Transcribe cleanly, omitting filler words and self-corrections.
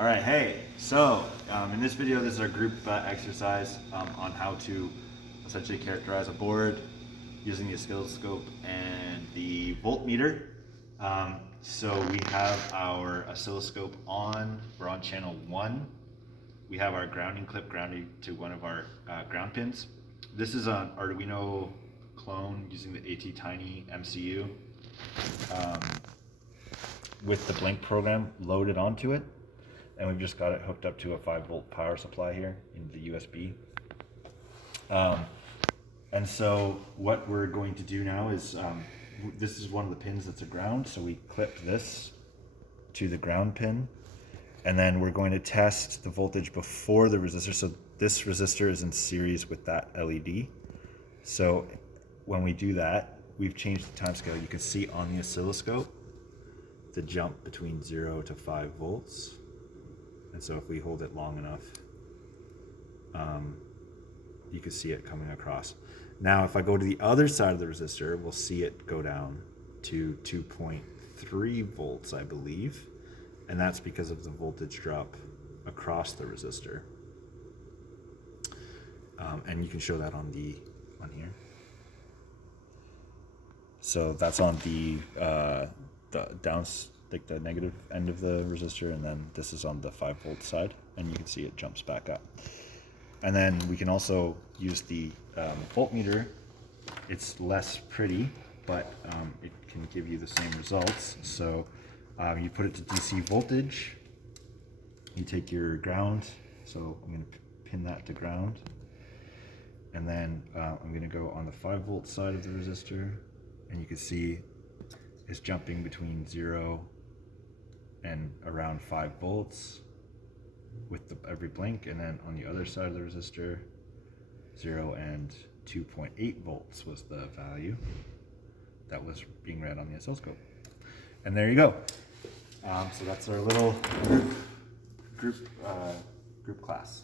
All right, hey, so in this video, this is our group exercise on how to essentially characterize a board using the oscilloscope and the voltmeter. So we have our oscilloscope on, we're on channel 1. We have our grounding clip grounded to one of our ground pins. This is an Arduino clone using the ATtiny MCU with the Blink program loaded onto it. And we've just got it hooked up to a 5-volt power supply here in the USB. And so what we're going to do now is, this is one of the pins that's a ground, so we clip this to the ground pin, and then we're going to test the voltage before the resistor. So this resistor is in series with that LED. So when we do that, we've changed the time scale. You can see on the oscilloscope the jump between 0 to 5 volts. And so if we hold it long enough, you can see it coming across. Now, if I go to the other side of the resistor, we'll see it go down to 2.3 volts, I believe. And that's because of the voltage drop across the resistor. And you can show that on here. So that's on the like the negative end of the resistor, and then this is on the 5-volt side, and you can see it jumps back up. And then we can also use the voltmeter. It's less pretty, but it can give you the same results. So you put it to DC voltage, you take your ground, so I'm going to pin that to ground, and then I'm going to go on the 5-volt side of the resistor, and you can see it's jumping between 0 and around 5 volts with every blink, and then on the other side of the resistor, 0 and 2.8 volts was the value that was being read on the oscilloscope. And there you go. So that's our little group class.